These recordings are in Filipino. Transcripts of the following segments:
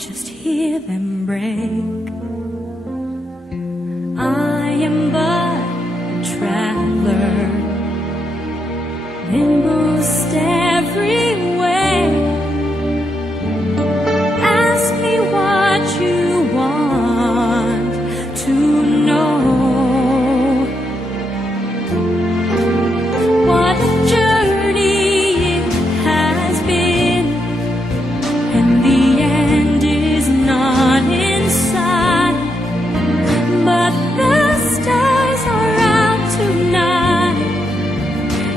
just hear them break. I am but a traveler in most every way. Ask me what you want to know. What a journey it has been, and the end is not in sight. But the stars are out tonight,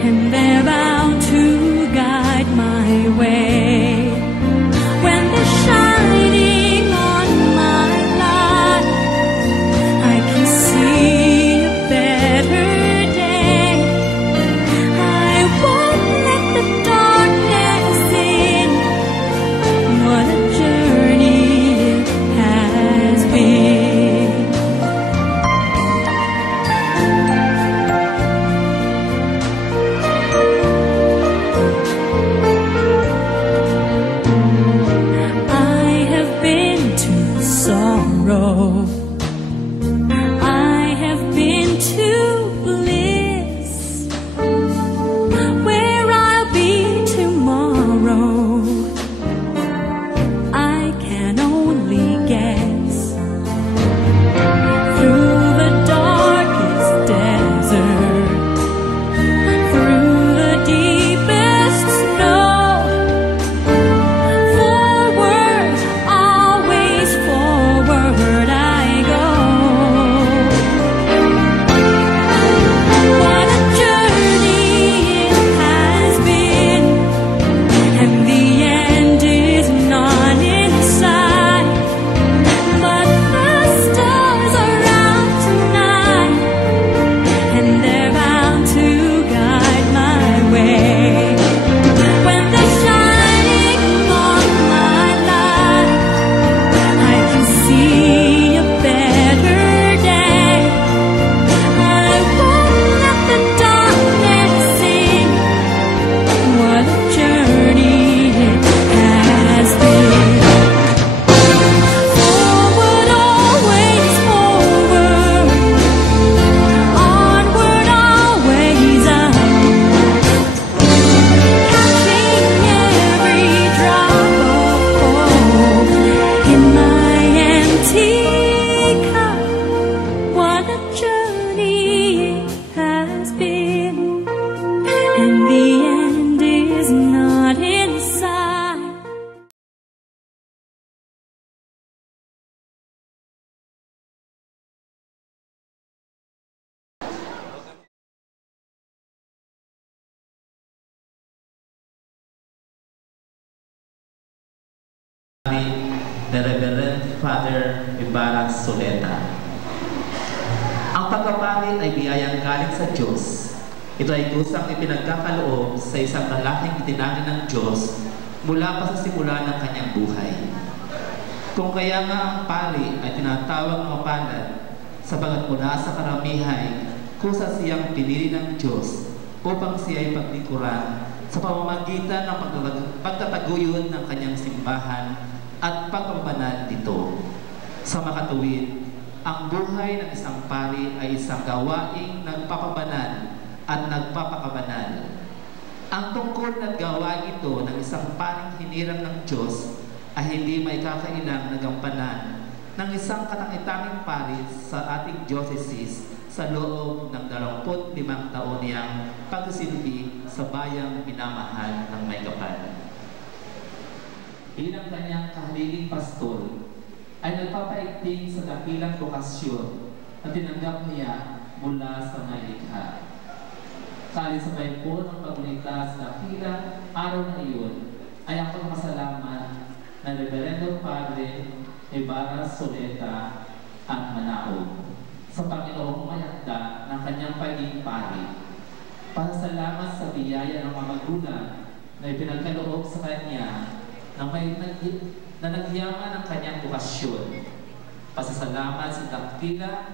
and they're bound to guide my way. When they're shining on my life, I can see a better day. I won't let the darkness in. What a journey it has been. I have been to sorrow, I have been to bliss. Where I'll be tomorrow, I can only guess. Through the darkest desert, through the deepest snow, forward, always forward I go. What a journey it has been, and the end is not in sight. But the stars are out tonight, and they're bound to guide my way. When they're shining on my life, I can see a better day. I won't let the darkness in. What a journey it has been. Forward, always forward. Onward, always up. Catching every drop of hope in my empty cup. What a journey it has been, and the end is not in sight. The Reverend Father Ibarra Soleta. Ang pagpapari ay biyayang galing sa Diyos. Ito ay kusang ipinagkakaloob sa isang lalaking itinangin ng Diyos mula pa sa simula ng kanyang buhay. Kung kaya nga ang pari ay tinatawag mapalad, sapagat mula sa karamihay, kusa siyang pinili ng Diyos upang siya ay paglingkuran sa pamamagitan ng pagtataguyod ng kanyang simbahan at pagpapabanal dito. Sa makatuwid, ang buhay ng isang pari ay isang gawaing nagpapabanal at nagpapakabanal. Ang tungkol na gawain ito ng isang paring hinirang ng Diyos ay hindi may kakailang nagampanan ng isang katangitanging pari sa ating diocese sa loob ng 25 taon niyang pagsisilbi sa bayang minamahal ng Maykapan. Bilang kanyang kahaliling pastor, ay nagpapaigting sa dakilang lokasyon na tinanggap niya mula sa Maylikha. Kalisabay po ng pagunita sa dakilang araw na iyon, ay ako makasalamat na Reverendo Padre Ibarra Soleta ang Manao sa Panginoong mayakda ng kanyang pagiging pari. Pasasalamat sa biyaya ng mga magulang na ipinagkaloob sa kanya na nagyaman ang kanyang bukasyon. Pasasalamat sa dakila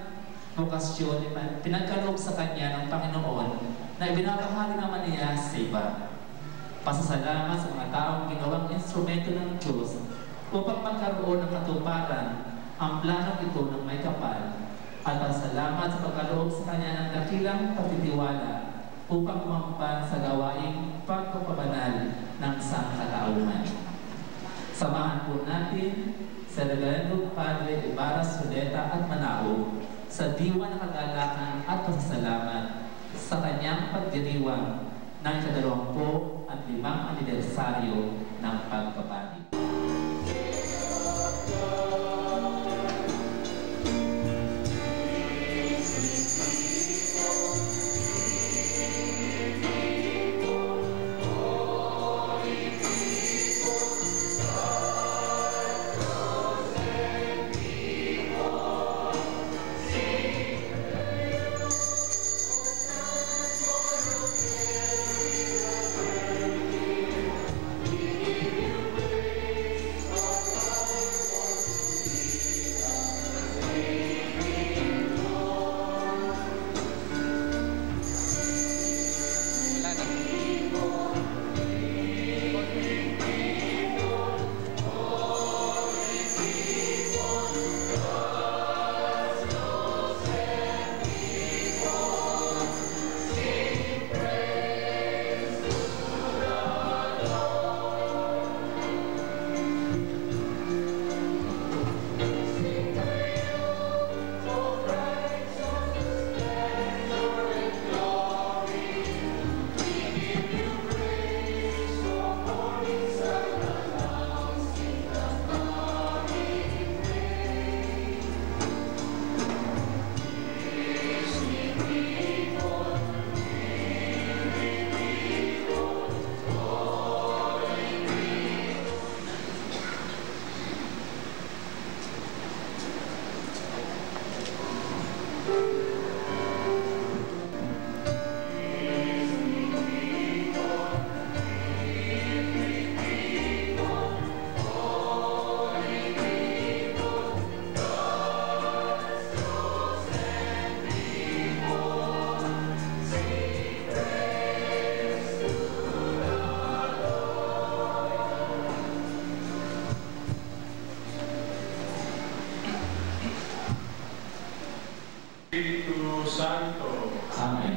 bukasyon na pinagkaloob sa kanya ng Panginoon na ibinabahagi naman niya sa iba. Pasasalamat sa mga taong ginawang instrumento ng Diyos upang magkaroon ng katuparan ang planong ito ng may kapal at pasalamat sa pagkaloob sa kanya ng dakilang pagtitiwala upang umampan sa gawaing pagpapabanal ng sangkatauhan. Samahan po natin sa Reverendo Padre Ibarra Soleta at Manao sa diwa ng kagalakan at pasasalamat sa kanyang pagdiriwang ng 25 anibersaryo ng pagpapari. Espiritu Santo, Amen.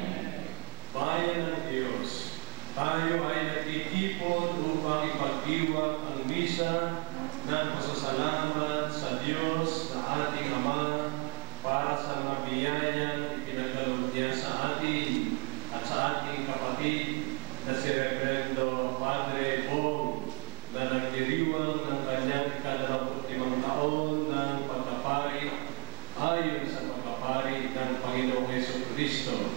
Bayan ng Diyos, tayo ay nagtitipon upang ipagdiwang ang misa ng pasasalamat sa Diyos na ating Ama para sa mga biyayang ipinagkaloob niya sa atin at sa ating kapatid na si Reverendo Padre Bong na nagdiriwang ng kanyang 25 taon ng pagkapari ayon sa pagpapari ng Panginoong Jesucristo.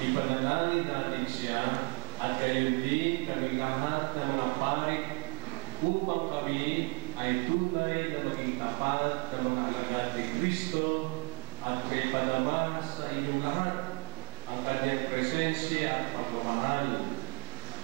Ipanalangin natin siya at gayon din kami lahat ng mga pari upang kami ay tunay na maging tapat ng mga alagad ni Kristo at may padama sa inyong lahat ang kanyang presensya at pagmamahal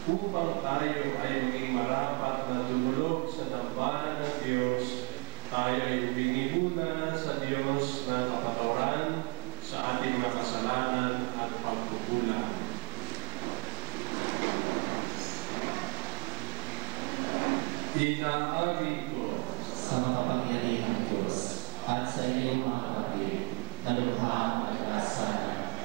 upang tayo ay maging marapat na dumulog sa dambana ng Diyos. Tayo ay humingi muna sa Diyos ng kapatawaran sa ating mga kasalanan at pagkukulang. Inaami ko Sa makapangyarihang Diyos at sa iyong mga kapatid na lubha ang pag-asa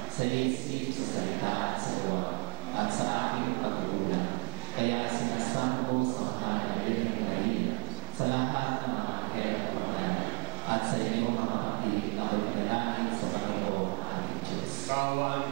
sa isip, sa salita at sa gawa at sa aking pagkukulang. Kaya sinasama ko sa mahal na Birheng Maria sa lahat ng mga anghel at pangalan at sa iyong mga kapatid na ako'y pinalangin sa Panginoon ating Diyos. kawaan